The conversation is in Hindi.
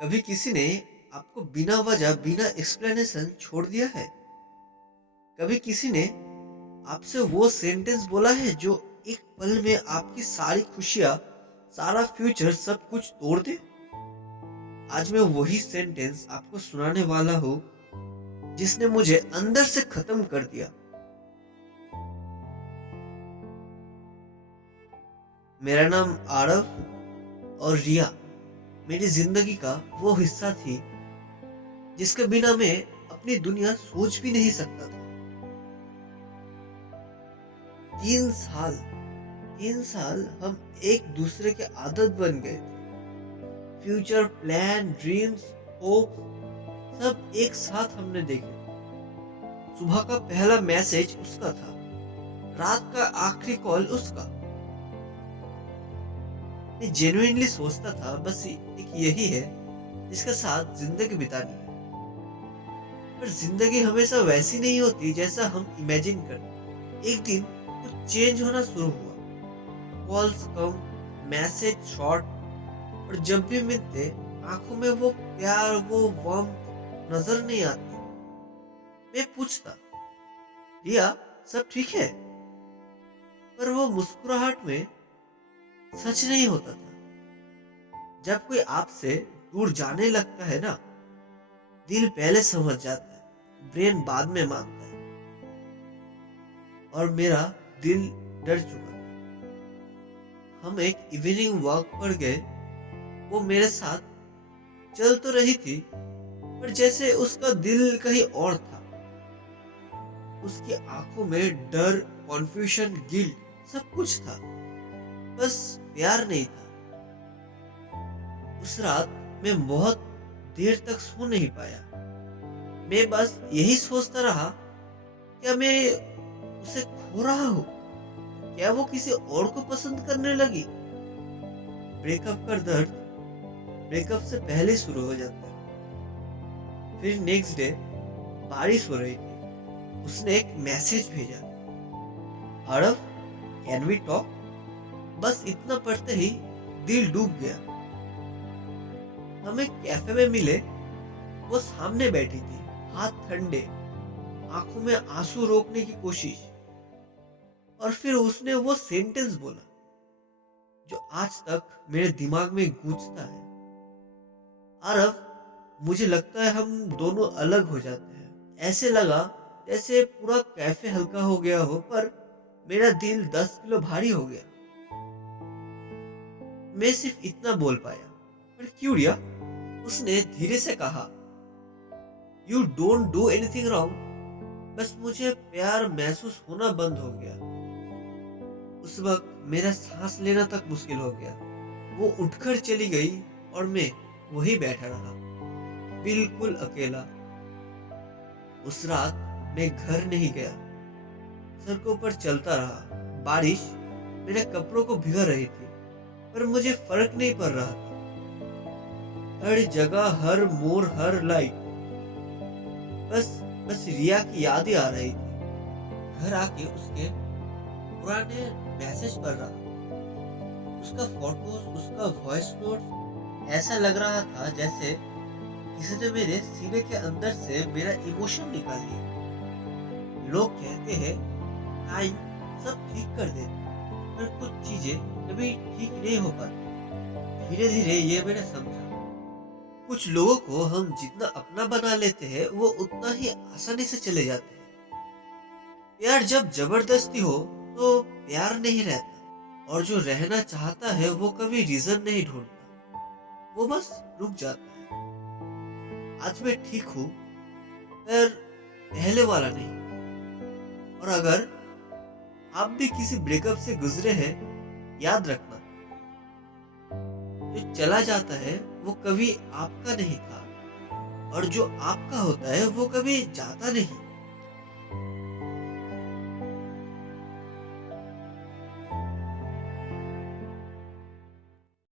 कभी किसी ने आपको बिना वजह बिना एक्सप्लेनेशन छोड़ दिया है? कभी किसी ने आपसे वो सेंटेंस बोला है जो एक पल में आपकी सारी खुशियां, सारा फ्यूचर सब कुछ तोड़ दे? आज मैं वही सेंटेंस आपको सुनाने वाला हूँ जिसने मुझे अंदर से खत्म कर दिया। मेरा नाम आरव और रिया मेरी जिंदगी का वो हिस्सा थी जिसके बिना मैं अपनी दुनिया सोच भी नहीं सकता था। 3 साल 3 साल हम एक दूसरे के आदत बन गए थे। फ्यूचर प्लान, ड्रीम्स, होप सब एक साथ हमने देखे। सुबह का पहला मैसेज उसका था, रात का आखिरी कॉल उसका। मैं जेन्युइनली सोचता था बस एक यही है जिसके साथ जिंदगी बितानी है। पर जिंदगी हमेशा वैसी नहीं होती जैसा हम इमेजिन करते। एक दिन कुछ चेंज होना शुरू हुआ। कॉल्स कम, मैसेज शॉर्ट, और जब भी मिलते आंखों में वो प्यार, वो वार्मथ नजर नहीं आती। मैं पूछता, रिया सब ठीक है? पर वो मुस्कुराहट में सच नहीं होता था। जब कोई आपसे दूर जाने लगता है ना, दिल पहले समझ जाता है, ब्रेन बाद में मानता है। और मेरा दिल डर चुका था। हम एक इवनिंग वॉक पर गए। वो मेरे साथ चल तो रही थी पर जैसे उसका दिल कहीं और था। उसकी आंखों में डर, कॉन्फ्यूजन, गिल्ट सब कुछ था, बस प्यार नहीं था। उस रात मैं बहुत देर तक सो नहीं पाया। मैं बस यही सोचता रहा, क्या मैं उसे खो रहा हूँ? क्या वो किसी और को पसंद करने लगी? ब्रेकअप का दर्द ब्रेकअप से पहले शुरू हो जाता है। फिर नेक्स्ट डे बारिश हो रही थी। उसने एक मैसेज भेजा, हड़फ कैन वी टॉक? बस इतना पढ़ते ही दिल डूब गया। हम एक कैफे में मिले। वो सामने बैठी थी, हाथ ठंडे, आंखों में आंसू रोकने की कोशिश। और फिर उसने वो सेंटेंस बोला जो आज तक मेरे दिमाग में गूंजता है, आरव, मुझे लगता है हम दोनों अलग हो जाते हैं। ऐसे लगा जैसे पूरा कैफे हल्का हो गया हो, पर मेरा दिल 10 किलो भारी हो गया। मैं सिर्फ इतना बोल पाया, पर क्यों रिया? उसने धीरे से कहा, you don't do anything wrong, बस मुझे प्यार महसूस होना बंद हो गया। उस वक्त मेरा सांस लेना तक मुश्किल हो गया। वो उठकर चली गई और मैं वही बैठा रहा, बिल्कुल अकेला। उस रात मैं घर नहीं गया, सड़कों पर चलता रहा। बारिश मेरे कपड़ों को भिगो रही थी, पर मुझे फर्क नहीं पड़ रहा था। हर जगह, हर मोड़, हर लाइट, बस बस रिया की यादें आ रही थी। घर आके उसके पुराने मैसेज पढ़ रहा, उसका फोटोज, उसका वॉइस नोट। ऐसा लग रहा था जैसे किसी ने मेरे सीने के अंदर से मेरा इमोशन निकाल लिया। लोग कहते हैं टाइम सब ठीक कर देता, पर कुछ चीजें कभी ठीक नहीं हो पाती। धीरे धीरे ये मैंने समझा, कुछ लोगों को हम जितना अपना बना लेते हैं वो उतना ही आसानी से चले जाते हैं। प्यार जब जबरदस्ती हो तो प्यार नहीं रहता, और जो रहना चाहता है वो कभी रीजन नहीं ढूंढता, वो बस रुक जाता है। आज मैं ठीक हूँ, पर पहले वाला नहीं। और अगर आप भी किसी ब्रेकअप से गुजरे हैं, याद रखना, जो चला जाता है वो कभी आपका नहीं था, और जो आपका होता है वो कभी जाता नहीं।